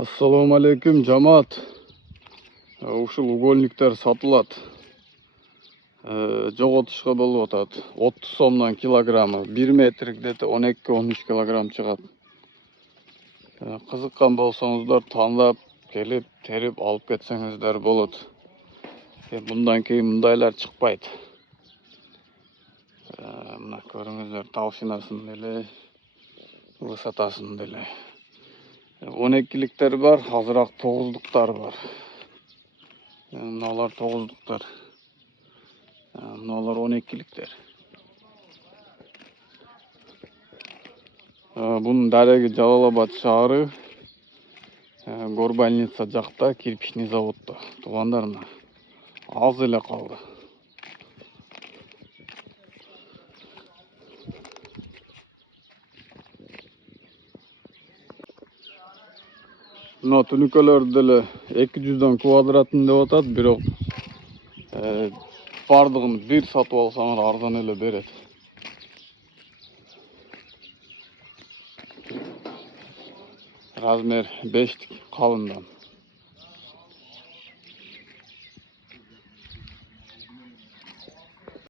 Assalomu alaykum jamoat. Ушул угольниктер сатылат. Жоготушка болуп атат. 30 сомдон килограммы. 1 метр где-то 12-13 килограмм чыгат. Кызыккан болсоңуздар тандап келип, терип алып кетсеңиздер болот. Мындан кийин мындайлар чыкпайт. Мына көрүңүздөр талшинасын деле, высотасын деле. 12-ликтер бар, азыраак 9-луктар бар. Мыналар 9-луктар. Мыналар 12-ликтер. Bunun дареги Жалал-Абад шаары, Горбольница жакта, кирпичный заводда. Туугандар мына аз эле калды. Мына түнүкөлөр деле 200 квадратын деп атат, бирок бардыгын бир сатып алсаңар арзан эле берет. Размер 5 калындан.